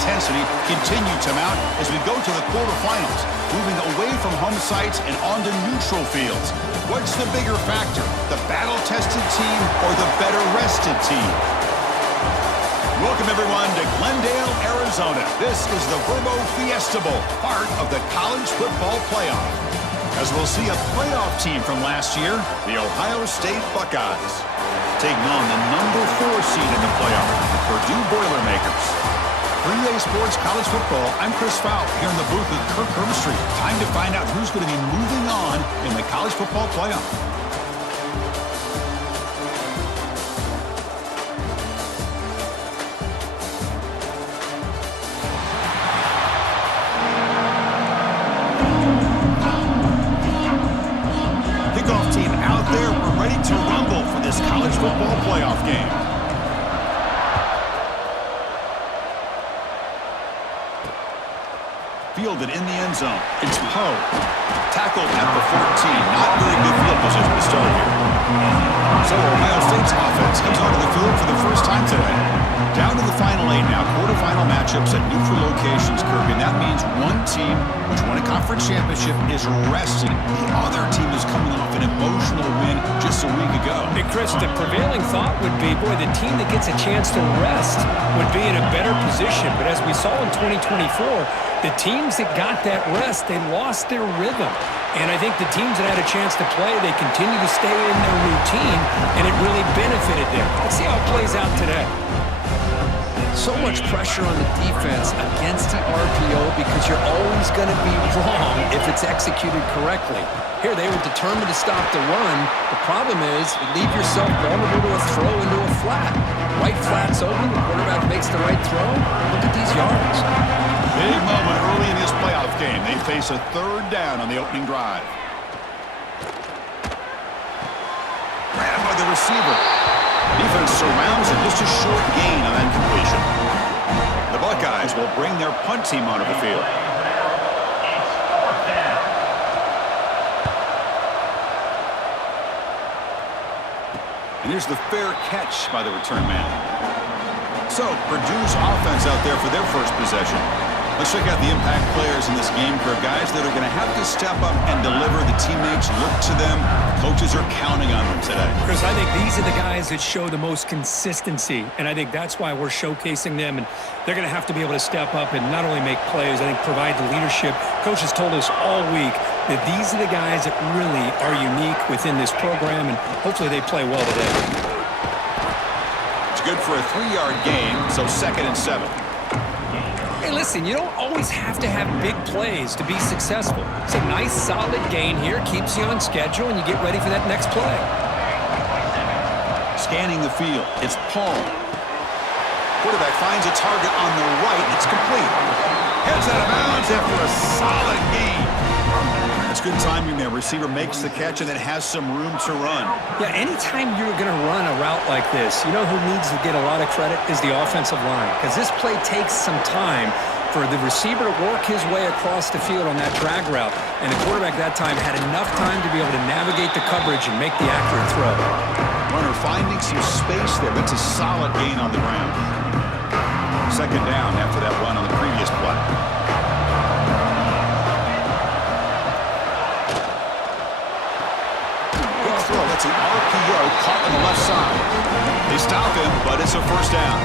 intensity continue to mount as we go to the quarterfinals, moving away from home sites and onto neutral fields. What's the bigger factor, the battle-tested team or the better-rested team? Welcome, everyone, to Glendale, Arizona. This is the Verbo Fiesta Bowl, part of the college football playoff. As we'll see a playoff team from last year, the Ohio State Buckeyes, taking on the number 4 seed in the playoff, the Purdue Boilermakers. For EA Sports College Football, I'm Chris Fowl here in the booth with Kirk Herbstreit. Time to find out who's going to be moving on in the college football playoff. College football playoff game. Fielded in the end zone. It's Poe. Tackled at the 14. Not very good field position to start here. So Ohio State's offense comes onto the field for the first time today. Down to the final 8 now. Quarterfinal matchups at neutral locations, Kirk. And that means one team which won a conference championship is resting. The other team is coming off an emotional win just a week ago. Hey, Chris, the prevailing thought would be, boy, the team that gets a chance to rest would be in a better position. But as we saw in 2024, the teams that got that rest, they lost their rhythm. And I think the teams that had a chance to play, they continue to stay in their routine, and it really benefited them. Let's see how it plays out today. So much pressure on the defense against the RPO because you're always going to be wrong if it's executed correctly. Here, they were determined to stop the run. The problem is you leave yourself vulnerable to a throw into a flat. Right flat's open, the quarterback makes the right throw. Look at these yards. Big moment early in this playoff game. They face a third down on the opening drive. Grabbed by the receiver. Defense surrounds him. Just a short gain on that completion. The Buckeyes will bring their punt team onto the field. And here's the fair catch by the return man. So, Purdue's offense out there for their first possession. Let's check out the impact players in this game, for guys that are going to have to step up and deliver. The teammates look to them. Coaches are counting on them today. Chris, I think these are the guys that show the most consistency, and I think that's why we're showcasing them, and they're going to have to be able to step up and not only make plays, I think provide the leadership. Coach has told us all week that these are the guys that really are unique within this program, and hopefully they play well today. It's good for a 3-yard gain, so 2nd and 7. Hey, listen, you don't always have to have big plays to be successful. It's a nice, solid gain here, keeps you on schedule, and you get ready for that next play. Scanning the field, it's Paul. Quarterback finds a target on the right. It's complete. Heads out of bounds after a solid gain. That's good timing there. Receiver makes the catch and then has some room to run. Yeah, anytime you're going to run a route like this, you know who needs to get a lot of credit is the offensive line, because this play takes some time for the receiver to work his way across the field on that drag route, and the quarterback that time had enough time to be able to navigate the coverage and make the accurate throw. Runner finding some space there. That's a solid gain on the ground. 2nd down after that run on the previous play. It's an RPO caught on the left side. They stop him, but it's a first down.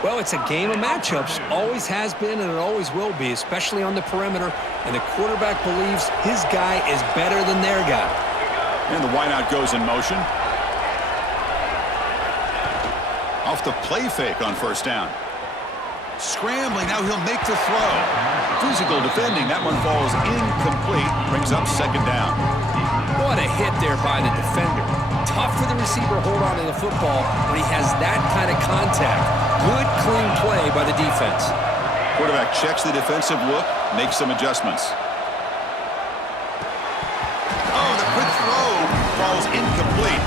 Well, it's a game of matchups. Always has been, and it always will be, especially on the perimeter. And the quarterback believes his guy is better than their guy. And the wideout goes in motion. Off the play fake on first down. Scrambling, now he'll make the throw. Physical defending, that one falls incomplete. Brings up 2nd down. What a hit there by the defender. Tough for the receiver to hold on to the football when he has that kind of contact. Good, clean play by the defense. Quarterback checks the defensive look, makes some adjustments. Oh, the quick throw falls incomplete.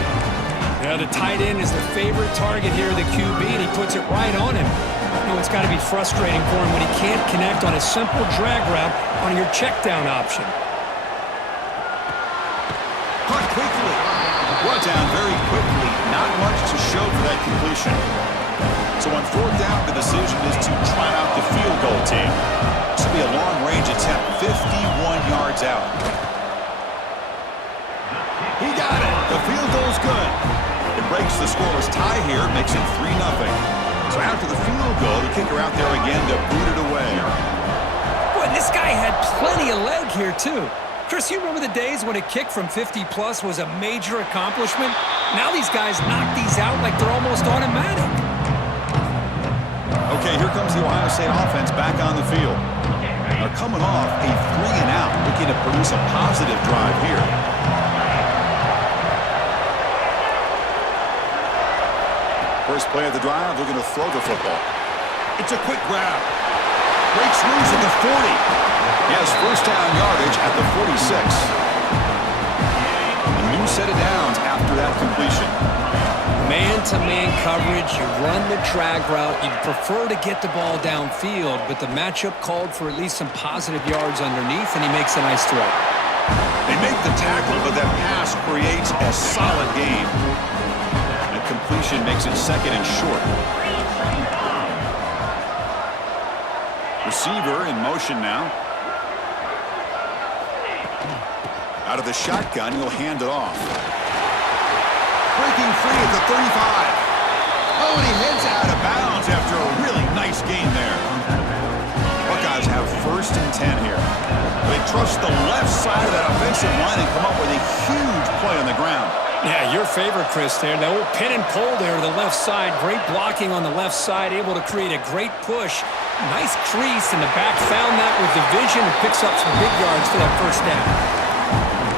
Now the tight end is the favorite target here, the QB, and he puts it right on him. You know, it's got to be frustrating for him when he can't connect on a simple drag route on your check down option. Caught quickly. Brought down very quickly. Not much to show for that completion. So on 4th down, the decision is to try yards out. He got it. The field goal's good. It breaks the scoreless tie here, makes it 3-0. So after the field goal, the kicker out there again to boot it away. Boy, this guy had plenty of leg here, too. Chris, you remember the days when a kick from 50-plus was a major accomplishment? Now these guys knock these out like they're almost automatic. Okay, here comes the Ohio State offense back on the field. They're coming off a 3-and-out, looking to produce a positive drive here. First play of the drive, looking to throw the football. It's a quick grab. Breaks loose at the 40. He has first down yardage at the 46. A new set of downs after that completion. Man-to-man coverage, you run the drag route. You'd prefer to get the ball downfield, but the matchup called for at least some positive yards underneath, and he makes a nice throw. They make the tackle, but that pass creates a solid gain. That completion makes it second and short. Receiver in motion now. Out of the shotgun, he'll hand it off. Breaking free at the 35. Oh, and he heads out of bounds after a really nice gain there. Buckeyes have first and 10 here. They trust the left side of that offensive line and come up with a huge play on the ground. Yeah, your favorite, Chris, there. That old pin and pull there to the left side. Great blocking on the left side, able to create a great push. Nice crease, and the back found that with the vision and picks up some big yards for that first down.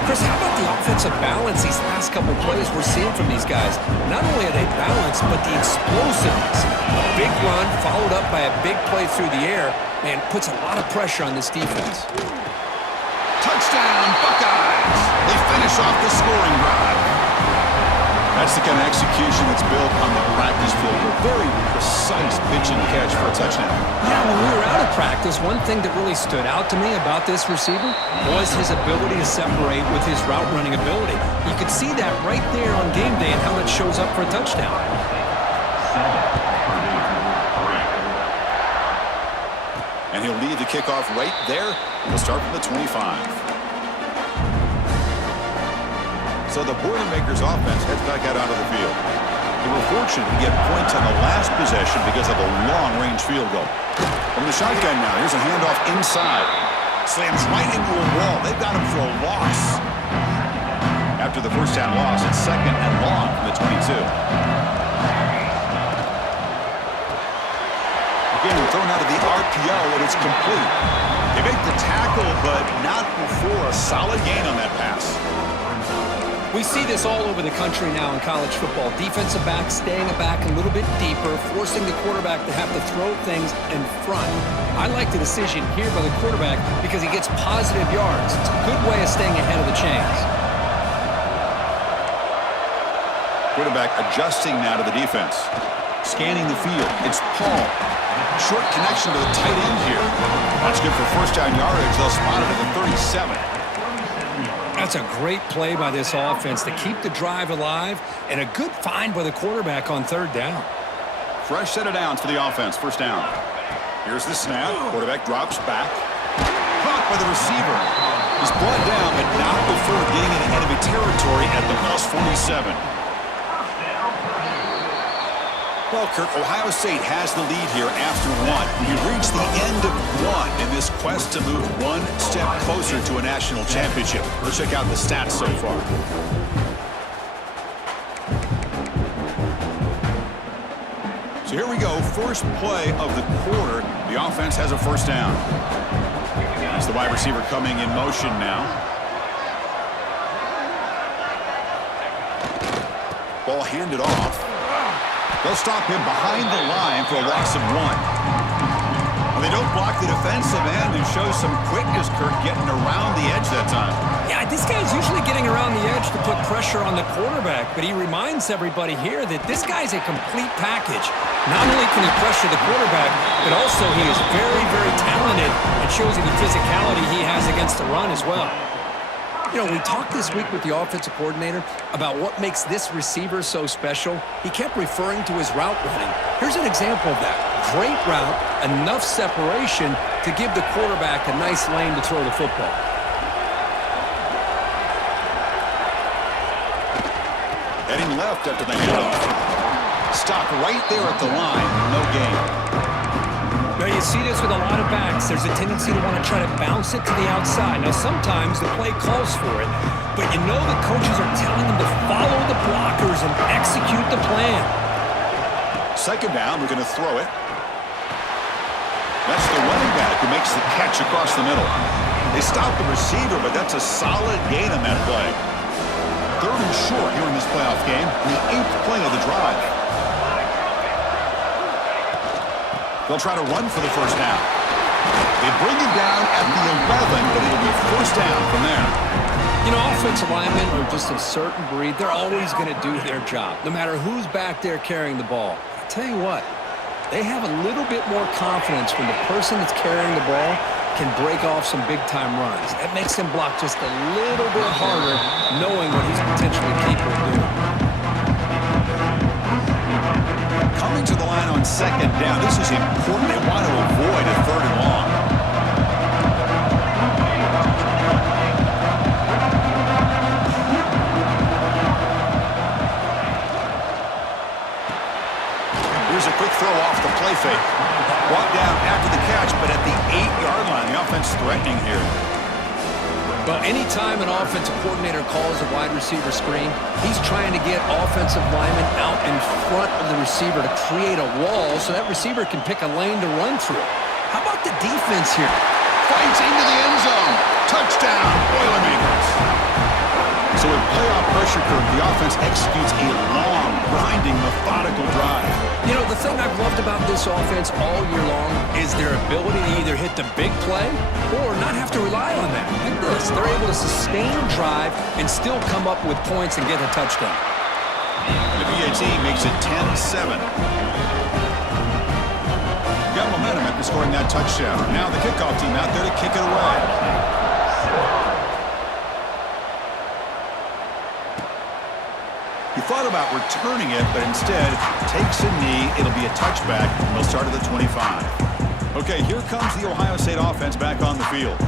Chris, how about the offensive balance these last couple plays we're seeing from these guys? Not only are they balanced, but the explosiveness. A big run followed up by a big play through the air, and puts a lot of pressure on this defense. Touchdown, Buckeyes! They finish off the scoring drive. That's the kind of execution that's built on the practice field. A very precise pitch and catch for a touchdown. Yeah, when we were out of practice, one thing that really stood out to me about this receiver was his ability to separate with his route running ability. You could see that right there on game day and how that shows up for a touchdown. And he'll lead the kickoff right there. He'll start from the 25. So the Boilermakers offense heads back out onto the field. They were fortunate to get points on the last possession because of a long-range field goal. From the shotgun now, here's a handoff inside. Slams right into a wall. They've got him for a loss. After the first down loss, it's second and long from the 22. Again, thrown out of the RPO, and it's complete. They make the tackle, but not before a solid gain on that pass. We see this all over the country now in college football. Defensive backs staying back a little bit deeper, forcing the quarterback to have to throw things in front. I like the decision here by the quarterback because he gets positive yards. It's a good way of staying ahead of the chains. Quarterback adjusting now to the defense. Scanning the field. It's Paul. Short connection to the tight end here. That's good for first down yardage. They'll spot it at the 37. That's a great play by this offense to keep the drive alive, and a good find by the quarterback on third down. Fresh set of downs for the offense. First down. Here's the snap. Quarterback drops back. Caught by the receiver. He's brought down, but not before getting into enemy territory at the plus 47. Well, Kirk, Ohio State has the lead here after one. We've reached the end of one in this quest to move one step closer to a national championship. Let's check out the stats so far. So here we go. First play of the quarter. The offense has a first down. It's the wide receiver coming in motion now. Ball handed off. They'll stop him behind the line for a loss of one. Well, they don't block the defensive end and show some quickness, Kirk, getting around the edge that time. Yeah, this guy's usually getting around the edge to put pressure on the quarterback, but he reminds everybody here that this guy's a complete package. Not only can he pressure the quarterback, but also he is very, very talented and shows you the physicality he has against the run as well. You know, we talked this week with the offensive coordinator about what makes this receiver so special. He kept referring to his route running. Here's an example of that. Great route, enough separation to give the quarterback a nice lane to throw the football. Heading left after the handoff. Stop right there at the line. No gain. Now, you see this with a lot of backs. There's a tendency to want to try to bounce it to the outside. Now, sometimes the play calls for it, but you know the coaches are telling them to follow the blockers and execute the plan. Second down, we're going to throw it. That's the running back who makes the catch across the middle. They stop the receiver, but that's a solid gain on that play. Third and short here in this playoff game, the 8th play of the drive. They'll try to run for the first down. They bring him down at the 11, but it'll be first down from there. You know, offensive linemen are just a certain breed. They're always going to do their job, no matter who's back there carrying the ball. I tell you what, they have a little bit more confidence when the person that's carrying the ball can break off some big-time runs. That makes him block just a little bit harder, knowing what he's potentially capable of doing. Coming to the line on second down. This is important. They want to avoid a third and long. Here's a quick throw off the play fake. Brought down after the catch, but at the 8-yard line. The offense threatening here. Well, anytime an offensive coordinator calls a wide receiver screen, he's trying to get offensive linemen out in front of the receiver to create a wall so that receiver can pick a lane to run through. How about the defense here? Fights into the end zone. Touchdown, Boilermakers. So with playoff pressure curve, the offense executes a long, grinding, methodical drive. You know, the thing I've loved about this offense all year long is their ability to either hit the big play or not have to rely on that. Like this, they're able to sustain a drive and still come up with points and get a touchdown. The BAT makes it 10-7. Got momentum after scoring that touchdown. Now the kickoff team out there to kick it away. He thought about returning it, but instead takes a knee. It'll be a touchback. They'll start at the 25. Okay, here comes the Ohio State offense back on the field.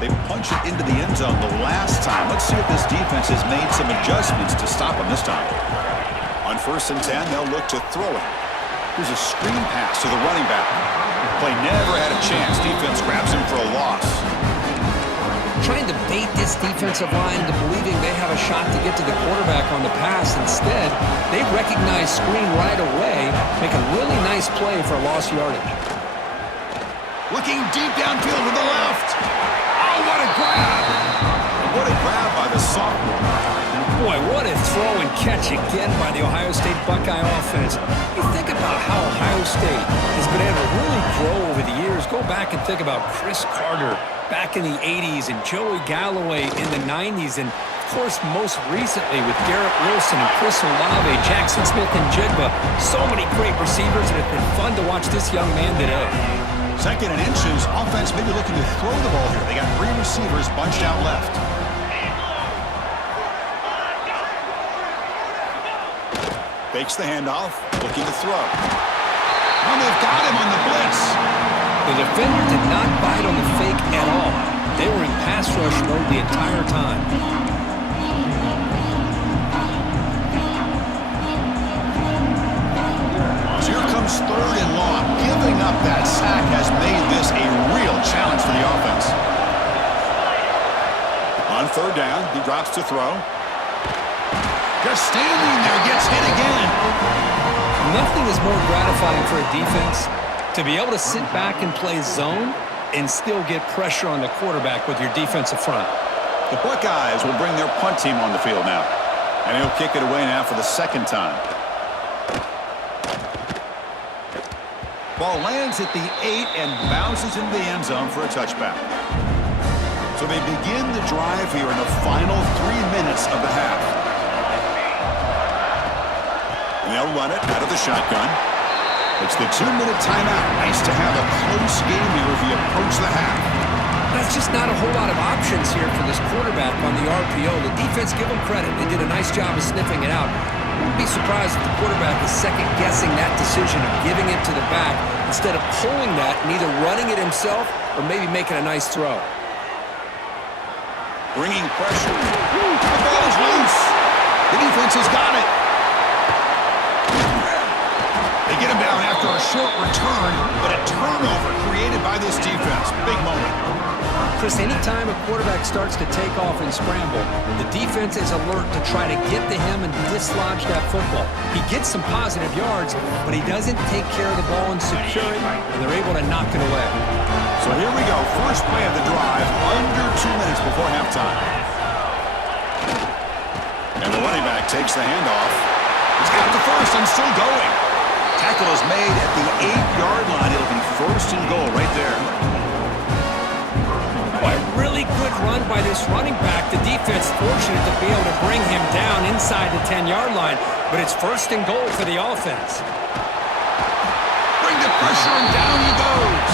They punch it into the end zone the last time. Let's see if this defense has made some adjustments to stop them this time. On 1st and 10, they'll look to throw it. Here's a screen pass to the running back. Play never had a chance. Defense grabs him for a loss. Trying to bait this defensive line into believing they have a shot to get to the quarterback on the pass. Instead, they recognize screen right away, make a really nice play for a lost yardage. Looking deep downfield to the left. Oh, what a grab! What a grab by the sophomore. Boy, what a throw and catch again by the Ohio State Buckeye offense. You think about how Ohio State has been able to really grow over the years. Go back and think about Chris Carter back in the 80s and Joey Galloway in the 90s. And, of course, most recently with Garrett Wilson and Chris Olave, Jackson Smith and Jigba. So many great receivers, and it's been fun to watch this young man today. 2nd and inches. Offense maybe looking to throw the ball here. They got 3 receivers bunched out left. Fakes the handoff, looking to throw. And they've got him on the blitz. The defender did not bite on the fake at all. They were in pass rush mode the entire time. So here comes 3rd and long. Giving up that sack has made this a real challenge for the offense. On 3rd down, he drops to throw. Just standing there, gets hit again. Nothing is more gratifying for a defense to be able to sit back and play zone and still get pressure on the quarterback with your defensive front. The Buckeyes will bring their punt team on the field now. And he'll kick it away now for the 2nd time. Ball lands at the 8 and bounces into the end zone for a touchback. So they begin the drive here in the final 3 minutes of the half. And they'll run it out of the shotgun. It's the 2-minute timeout. Nice to have a close game here as we approach the half. That's just not a whole lot of options here for this quarterback on the RPO. The defense, give them credit. They did a nice job of sniffing it out. I wouldn't be surprised if the quarterback is second-guessing that decision of giving it to the back instead of pulling that and either running it himself or maybe making a nice throw. Bringing pressure. The ball is loose. The defense has got it. They get him down after a short return, but a turnover created by this defense. Big moment. Chris, anytime a quarterback starts to take off and scramble, the defense is alert to try to get to him and dislodge that football. He gets some positive yards, but he doesn't take care of the ball and secure it, and they're able to knock it away. So here we go. First play of the drive, under 2 minutes before halftime. And the running back takes the handoff. He's got the first and still going. Tackle is made at the 8-yard line. It'll be first and goal right there. A really good run by this running back. The defense fortunate to be able to bring him down inside the 10-yard line, but it's first and goal for the offense. Bring the pressure and down he goes.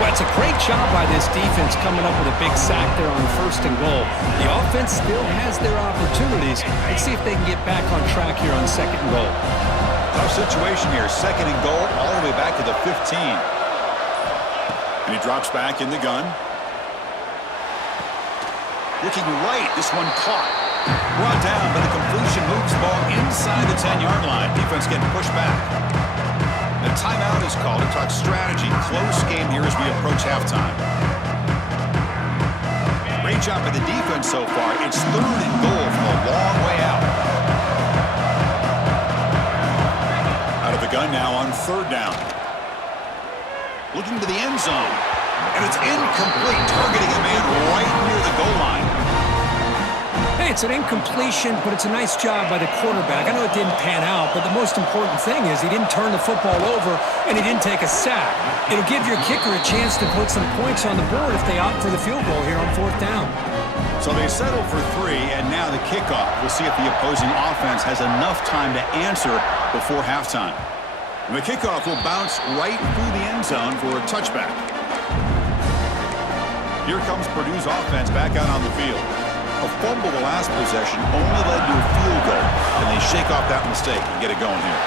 Well, it's a great job by this defense coming up with a big sack there on first and goal. The offense still has their opportunities. Let's see if they can get back on track here on second and goal. Tough situation here. Second and goal all the way back to the 15. And he drops back in the gun. Looking right. This one caught. Brought down, but the completion moves the ball inside the 10-yard line. Defense getting pushed back. The timeout is called to talk strategy. Close game here as we approach halftime. Great job by the defense so far. It's third and goal from a long way out. Out of the gun now on third down. Looking to the end zone. And it's incomplete, targeting a man right near the goal line. Hey, it's an incompletion, but it's a nice job by the quarterback. I know it didn't pan out, but the most important thing is he didn't turn the football over and he didn't take a sack. It'll give your kicker a chance to put some points on the board if they opt for the field goal here on fourth down. So they settle for 3, and now the kickoff. We'll see if the opposing offense has enough time to answer before halftime. And the kickoff will bounce right through the end zone for a touchback. Here comes Purdue's offense back out on the field. A fumble the last possession only led to a field goal, and they shake off that mistake and get it going here.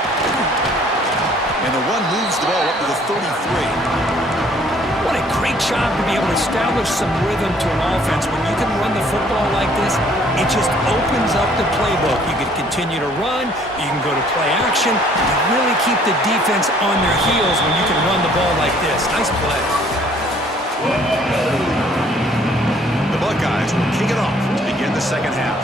And the run moves the ball up to the 33. What a great job to be able to establish some rhythm to an offense. When you can run the football like this, it just opens up the playbook. You can continue to run, you can go to play action, you really keep the defense on their heels when you can run the ball like this. Nice play. The Buckeyes will kick it off to begin the second half.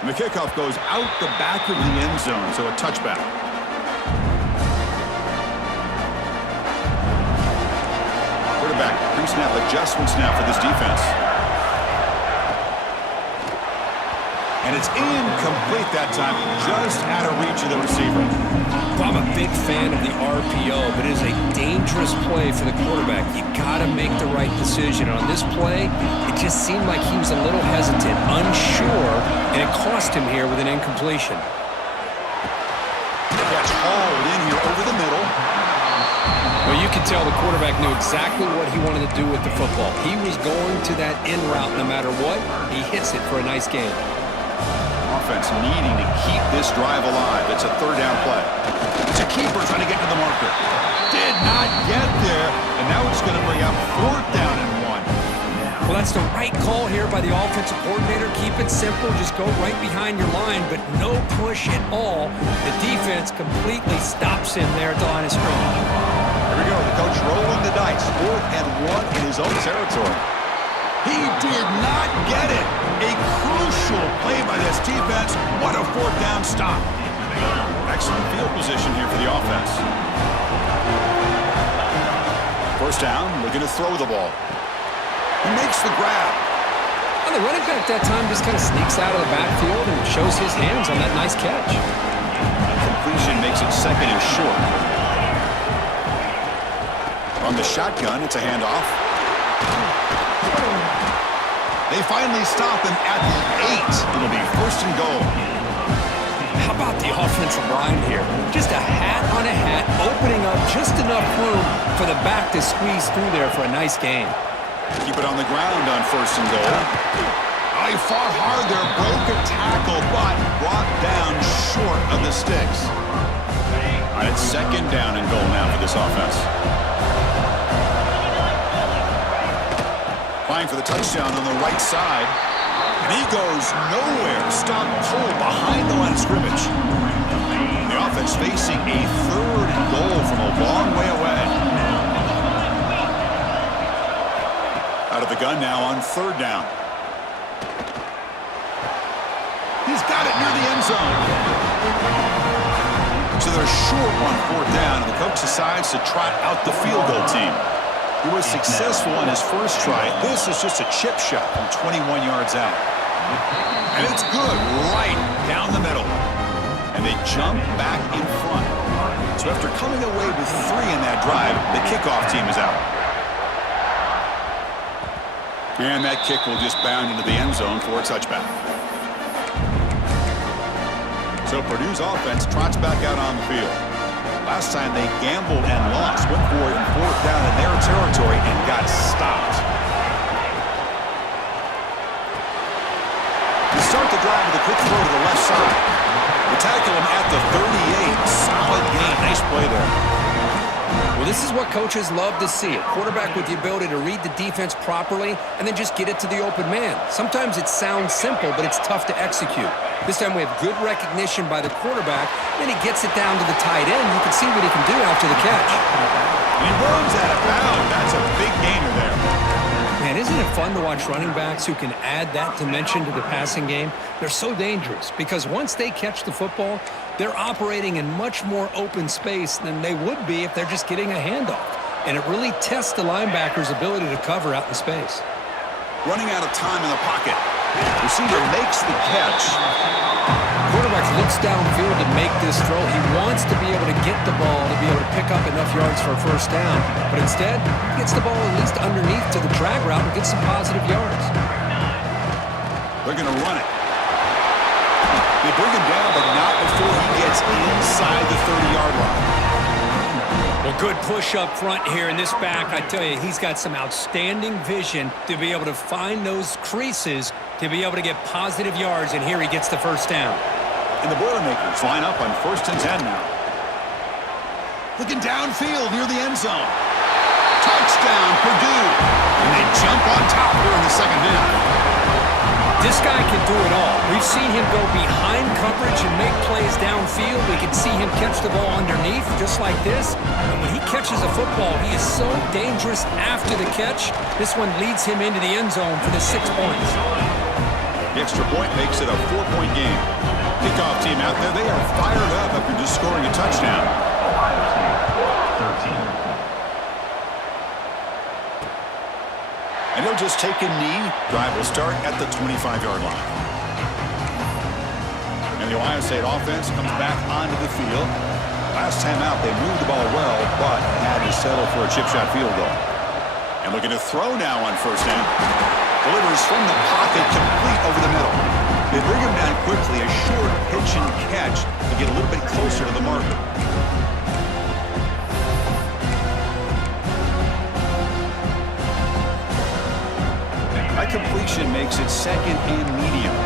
And the kickoff goes out the back of the end zone, so a touchback. Quarterback pre-snap adjustments now for this defense. And it's incomplete that time, just out of reach of the receiver. Well, I'm a big fan of the RPO, but it is a dangerous play for the quarterback. You got to make the right decision. On this play, it just seemed like he was a little hesitant, unsure, and it cost him here with an incompletion. Gets hauled in here over the middle. Well, you can tell the quarterback knew exactly what he wanted to do with the football. He was going to that in route no matter what. He hits it for a nice gain. Offense needing to keep this drive alive. It's a third down play. It's a keeper trying to get to the marker. Did not get there, and now it's going to bring up fourth down and 1. Well, that's the right call here by the offensive coordinator. Keep it simple. Just go right behind your line, but no push at all. The defense completely stops him there at the line of scrimmage. Here we go. The coach rolling the dice. Fourth and 1 in his own territory. He did not get it. A crucial play by this defense. What a fourth down stop. Excellent field position here for the offense. First down, looking to throw the ball. He makes the grab. And the running back that time just kind of sneaks out of the backfield and shows his hands on that nice catch. Completion makes it second and short. On the shotgun, it's a handoff. They finally stop him at the 8. It'll be first and goal. How about the offensive line here? Just a hat on a hat, opening up just enough room for the back to squeeze through there for a nice gain. Keep it on the ground on first and goal. He fought hard there, broke a tackle, but brought down short of the sticks. All right, it's second down and goal now for this offense. trying for the touchdown on the right side. And he goes nowhere. Stopped cold behind the line of scrimmage. The offense facing a 3rd and goal from a long way away. Out of the gun now on 3rd down. He's got it near the end zone. So they're short on 4th down, and the coach decides to trot out the field goal team. He was successful on his first try. This is just a chip shot from 21 yards out. And it's good right down the middle. And they jump back in front. So after coming away with 3 in that drive, the kickoff team is out. And that kick will just bound into the end zone for a touchback. So Purdue's offense trots back out on the field. Last time they gambled and lost, went for it in 4th down in their territory and got stopped. They start the drive with a quick throw to the left side. They tackle him at the 38. Solid gain. Nice play there. Well, this is what coaches love to see. A quarterback with the ability to read the defense properly and then just get it to the open man. Sometimes it sounds simple, but it's tough to execute. This time we have good recognition by the quarterback, then he gets it down to the tight end. You can see what he can do after the catch. And he runs out of bounds. That's a big gainer there. Man, isn't it fun to watch running backs who can add that dimension to the passing game? They're so dangerous because once they catch the football, they're operating in much more open space than they would be if they're just getting a handoff. And it really tests the linebacker's ability to cover out in space. Running out of time in the pocket. Receiver makes the catch. Quarterback looks downfield to make this throw. He wants to be able to get the ball to be able to pick up enough yards for a 1st down. But instead, he gets the ball at least underneath to the drag route and gets some positive yards. They're going to run it. They bring him down, but not before he gets inside the 30-yard line. Well, good push up front here in this back. I tell you, he's got some outstanding vision to be able to find those creases to be able to get positive yards, and here he gets the 1st down. And the Boilermakers line up on 1st and 10 now. Looking downfield near the end zone. Touchdown, Purdue. And they jump on top here in the 2nd half. This guy can do it all. We've seen him go behind coverage and make plays downfield. We can see him catch the ball underneath just like this. And when he catches a football, he is so dangerous after the catch. This one leads him into the end zone for the 6 points. The extra point makes it a 4-point game. Kickoff team out there, they are fired up after just scoring a touchdown. And he'll just take a knee. Drive will start at the 25-yard line. And the Ohio State offense comes back onto the field. Last time out, they moved the ball well, but had to settle for a chip shot field goal. And looking to throw now on 1st down. Delivers from the pocket, complete over the middle. They bring him down quickly, a short pitch and catch to get a little bit closer to the marker. That completion makes it 2nd and medium.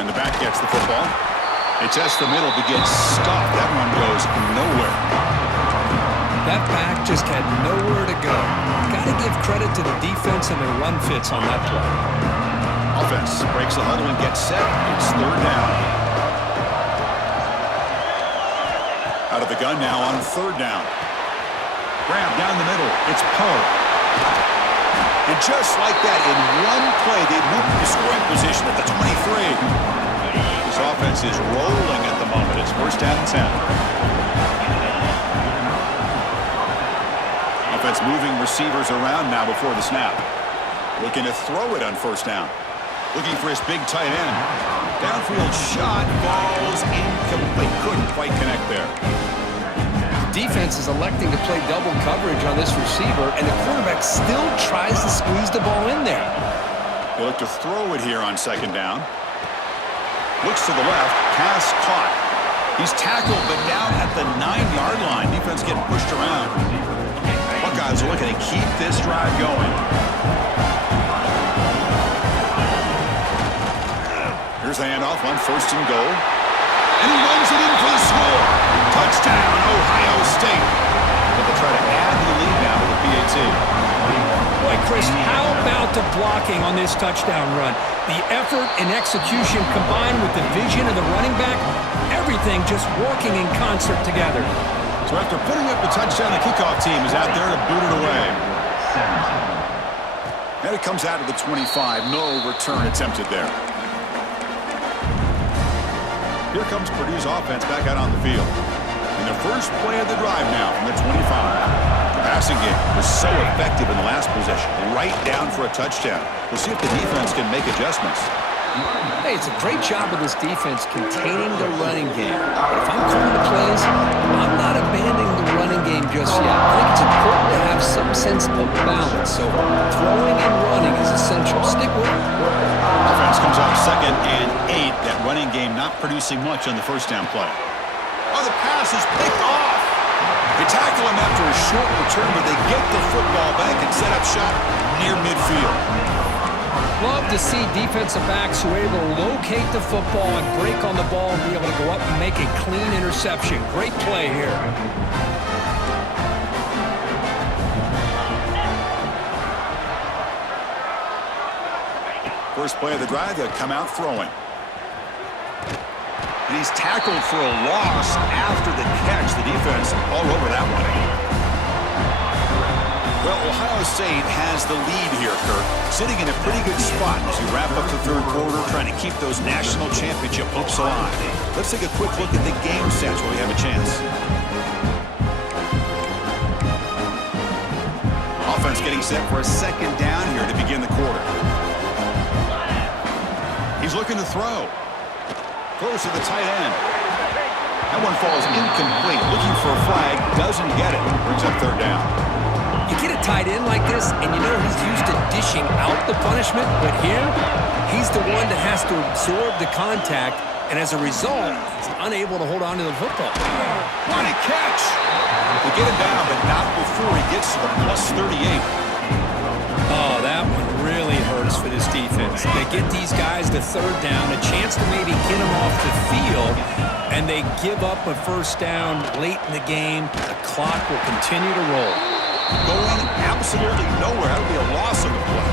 And the back gets the football. It tests the middle, but gets stuffed. That run goes nowhere. That back just had nowhere to go. Got to give credit to the defense and their run fits on that play. Offense breaks the huddle and gets set. It's 3rd down. Out of the gun now on 3rd down. Grab down the middle. It's Poe. And just like that, in one play, they moved to scoring position at the 23. This offense is rolling at the moment. It's 1st down and 10. Offense moving receivers around now before the snap. Looking to throw it on 1st down. Looking for his big tight end. Downfield shot falls incomplete. Couldn't quite connect there. Defense is electing to play double coverage on this receiver, and the quarterback still tries to squeeze the ball in there. They look to throw it here on 2nd down. Looks to the left, pass caught. He's tackled, but down at the 9-yard line. Defense getting pushed around. Buckeyes are looking to keep this drive going. Here's the handoff on 1st and goal. And he runs it in for the score. Touchdown, Ohio State. But they'll try to add to the lead now with a PAT. Boy, Chris, how about the blocking on this touchdown run? The effort and execution combined with the vision of the running back, everything just working in concert together. So after putting up the touchdown, the kickoff team is out there to boot it away. And it comes out to the 25. No return attempted there. Here comes Purdue's offense back out on the field. In the first play of the drive now from the 25. The passing game was so effective in the last possession. Right down for a touchdown. We'll see if the defense can make adjustments. Hey, it's a great job of this defense containing the running game. But if I'm calling the plays, I'm not abandoning the running game just yet. I think it's important to have some sense of balance. So throwing and running is essential. Stick with it. Offense comes up 2nd and 8. That running game not producing much on the first down play. Oh, the pass is picked off. They tackle him after a short return, but they get the football back and set up shop near midfield. Love to see defensive backs who are able to locate the football and break on the ball and be able to go up and make a clean interception. Great play here. First play of the drive, they'll come out throwing. And he's tackled for a loss after the catch. The defense all over that one. Well, Ohio State has the lead here, Kirk. Sitting in a pretty good spot as we wrap up the third quarter, trying to keep those national championship hopes alive. Let's take a quick look at the game stats while we have a chance. Offense getting set for a second down here to begin the quarter. He's looking to throw. Throws to the tight end. That one falls incomplete. Looking for a flag. Doesn't get it. Brings up third down. You get a tight end like this, and you know he's used to dishing out the punishment, but here, he's the one that has to absorb the contact, and as a result, he's unable to hold on to the football. What a catch! They get him down, but not before he gets to the plus 38. Oh, that one really hurts for this defense. They get these guys the third down, a chance to maybe get them off the field, and they give up a first down late in the game. The clock will continue to roll. Going absolutely nowhere. That would be a loss of the play.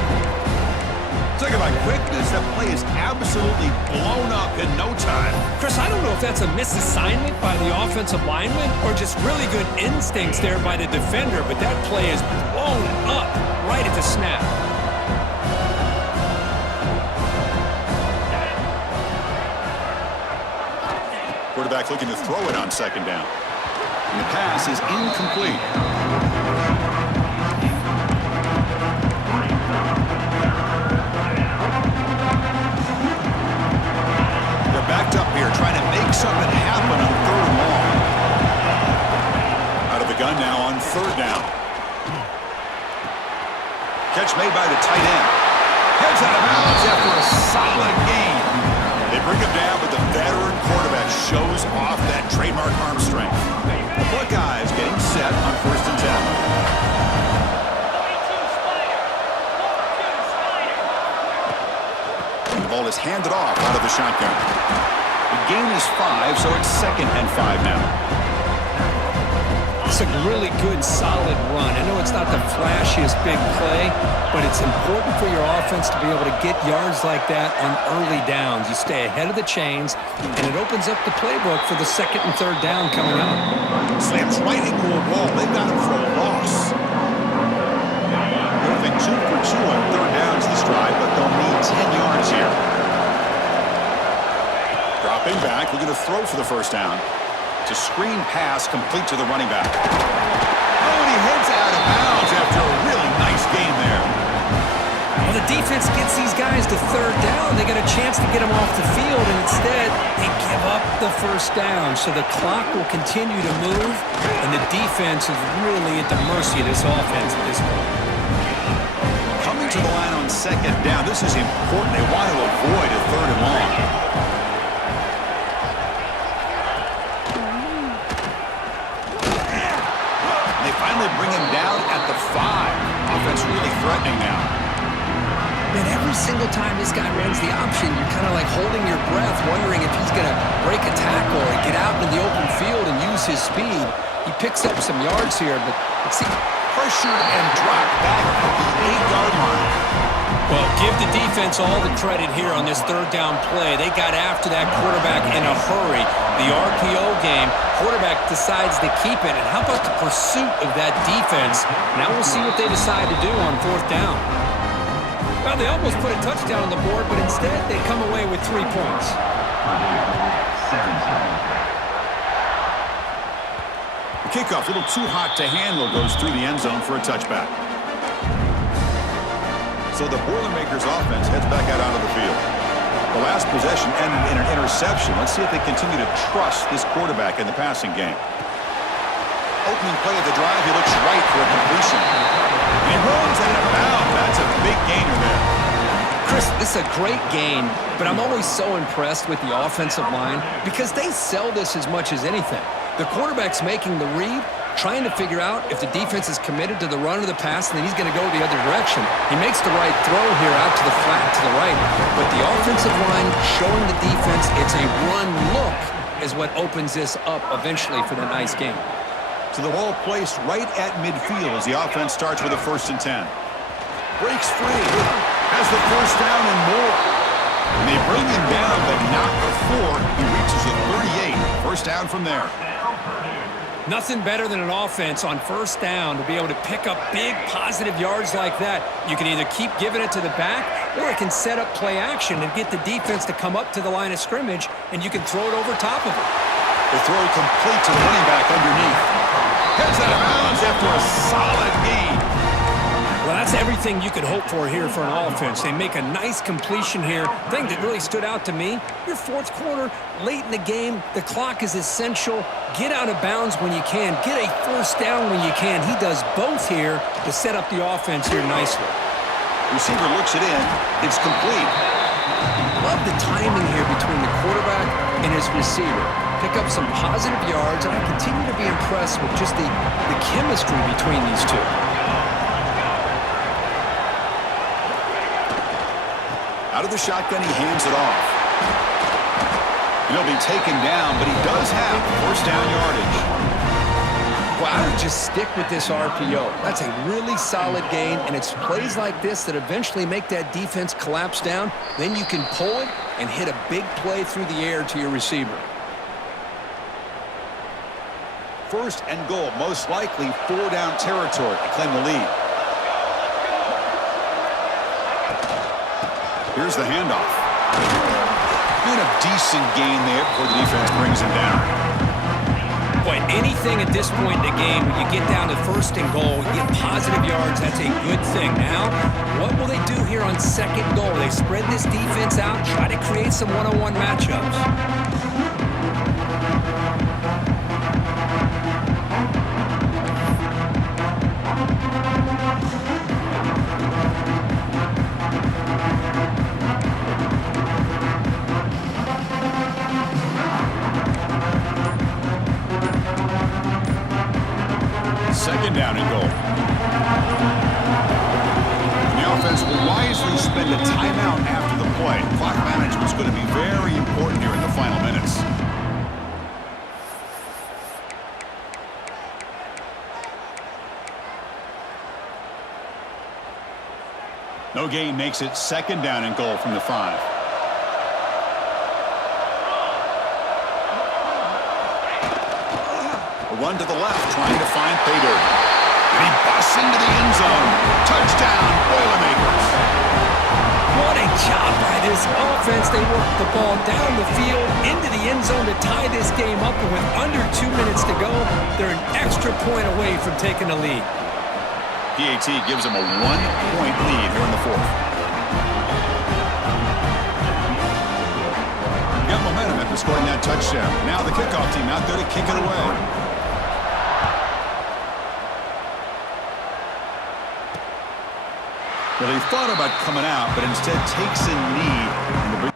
Talking about quickness, that play is absolutely blown up in no time. Chris, I don't know if that's a misassignment by the offensive lineman or just really good instincts there by the defender, but that play is blown up right at the snap. Quarterback looking to throw it on second down. And the pass is incomplete. They're backed up here trying to make something happen on third and long. Out of the gun now on third down. Catch made by the tight end. Heads out of bounds after a solid gain. They bring him down, but the veteran quarterback shows off that trademark arm strength. The Buckeyes getting set on 1st and 10. The ball is handed off out of the shotgun. The gain is 5, so it's 2nd and 5 now. It's a really good, solid run. I know it's not the flashiest big play, but it's important for your offense to be able to get yards like that on early downs. You stay ahead of the chains, and it opens up the playbook for the 2nd and 3rd down coming up. Slams right into a wall. They've got him for a loss. Moving 2 for 2 on third downs this drive, but they'll need 10 yards here. Dropping back, we're going to throw for the first down. It's a screen pass complete to the running back. Oh, and he heads out of bounds after a really nice game there. Well, the defense gets these guys to third down. They get a chance to get them off the field, and instead, they give up the first down. So the clock will continue to move, and the defense is really at the mercy of this offense at this point. Coming to the line on second down, this is important. They want to avoid a third and long. Finally bring him down at the 5. Offense really threatening now. Man, every single time this guy runs the option, you're kind of like holding your breath, wondering if he's going to break a tackle or get out into the open field and use his speed. He picks up some yards here, but let's see. Pressured and dropped back at the 8-yard line. Well, give the defense all the credit here on this third down play. They got after that quarterback in a hurry. The RPO game, quarterback decides to keep it. And how about the pursuit of that defense? Now we'll see what they decide to do on fourth down. Well, they almost put a touchdown on the board, but instead they come away with 3 points. The kickoff, a little too hot to handle, goes through the end zone for a touchback. So the Boilermakers offense heads back out onto the field. The last possession ended in an interception. Let's see if they continue to trust this quarterback in the passing game. Opening play of the drive, he looks right for a completion. And he runs out of bounds. That's a big gainer there. Chris, this is a great game, but I'm always so impressed with the offensive line because they sell this as much as anything. The quarterback's making the read, trying to figure out if the defense is committed to the run or the pass, and then he's going to go the other direction. He makes the right throw here out to the flat to the right, but the offensive line showing the defense it's a run look is what opens this up eventually for the nice game. So the ball placed right at midfield as the offense starts with a 1st and 10. Breaks free, has the first down and more. And they bring him down, but not before he reaches the 38. First down from there. Nothing better than an offense on first down to be able to pick up big positive yards like that. You can either keep giving it to the back, or it can set up play action and get the defense to come up to the line of scrimmage, and you can throw it over top of it. The throw complete to the running back underneath. Heads out of bounds after a solid gain. Well, that's everything you could hope for here for an offense. They make a nice completion here. Thing that really stood out to me, your fourth quarter, late in the game, the clock is essential. Get out of bounds when you can. Get a first down when you can. He does both here to set up the offense here nicely. Receiver looks it in. It's complete. Love the timing here between the quarterback and his receiver. Pick up some positive yards, and I continue to be impressed with just the chemistry between these two. Out of the shotgun, he hands it off. And he'll be taken down, but he does have first down yardage. Well, I would just stick with this RPO. That's a really solid gain, and it's plays like this that eventually make that defense collapse down. Then you can pull it and hit a big play through the air to your receiver. First and goal, most likely 4-down territory to claim the lead. Here's the handoff. And a decent gain there before the defense brings him down. Boy, anything at this point in the game, when you get down to first and goal, you get positive yards, that's a good thing. Now, what will they do here on second goal? They spread this defense out, try to create some one-on-one matchups. Second down and goal. And the offense will wisely spend a timeout after the play. Clock management is going to be very important here in the final minutes. No gain makes it second down and goal from the 5. Run to the left, trying to find pay dirt. And he busts into the end zone. Touchdown, Boilermakers. What a job by this offense. They worked the ball down the field into the end zone to tie this game up. And with under 2 minutes to go, they're an extra point away from taking the lead. PAT gives them a 1-point lead here in the fourth. Got momentum after scoring that touchdown. Now the kickoff team out there to kick it away. Well, he thought about coming out, but instead takes a knee. In the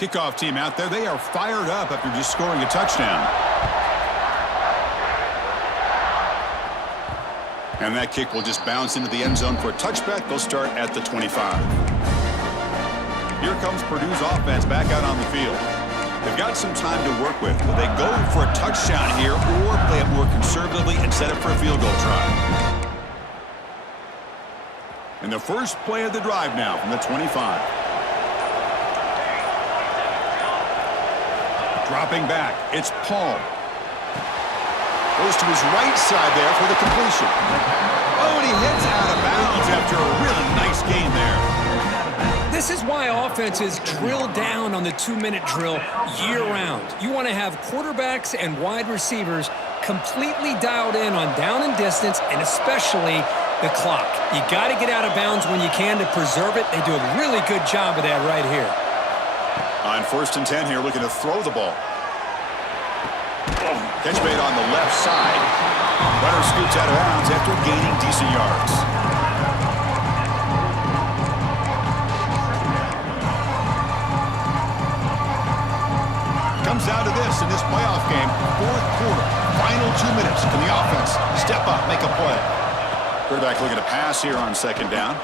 Kickoff team out there, they are fired up after just scoring a touchdown. And that kick will just bounce into the end zone for a touchback. They'll start at the 25. Here comes Purdue's offense back out on the field. They've got some time to work with. Will they go for a touchdown here or play it more conservatively and set up for a field goal try? And the first play of the drive now from the 25. Dropping back, it's Paul. Goes to his right side there for the completion. Oh, and he heads out of bounds after a really nice gain there. This is why offenses drill down on the 2-minute drill year-round. You want to have quarterbacks and wide receivers completely dialed in on down and distance, and especially the clock. You got to get out of bounds when you can to preserve it. They do a really good job of that right here. On 1st and 10 here, looking to throw the ball. Catch made on the left side. Runner scoots out of bounds after gaining decent yards. Comes down to this in this playoff game. 4th quarter, final 2 minutes. Can the offense step up, make a play? Quarterback looking to pass here on 2nd down.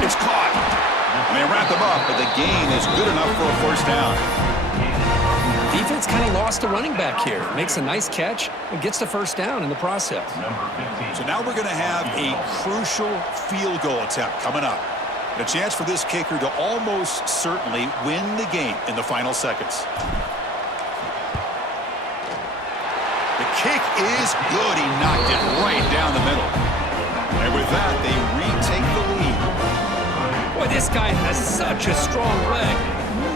It's caught. And they wrap them up, but the gain is good enough for a 1st down. Defense kind of lost a running back here. Makes a nice catch and gets the 1st down in the process. So now we're going to have a crucial field goal attempt coming up. And a chance for this kicker to almost certainly win the game in the final seconds. The kick is good. He knocked it right down the middle. And with that, they retake the lead. Boy, this guy has such a strong leg.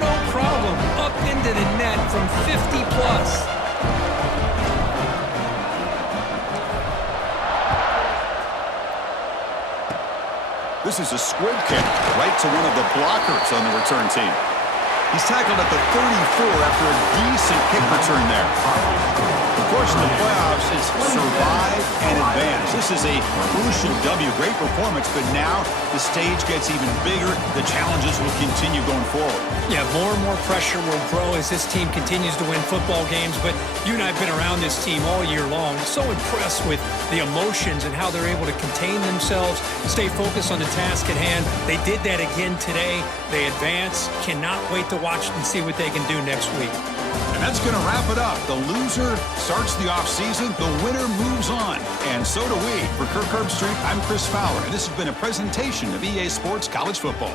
No problem. Up into the net from 50+. This is a squib kick right to one of the blockers on the return team. He's tackled at the 34 after a decent kick return there. Of course, in the playoffs, it's survive and advance. This is a crucial W. Great performance, but now the stage gets even bigger. The challenges will continue going forward. Yeah, more and more pressure will grow as this team continues to win football games, but you and I have been around this team all year long. So impressed with the emotions and how they're able to contain themselves, stay focused on the task at hand. They did that again today. They advance. Cannot wait to watch and see what they can do next week. And that's going to wrap it up. The loser starts the offseason. The winner moves on. And so do we. For Kirk Herbstreit, I'm Chris Fowler, and this has been a presentation of EA Sports College Football.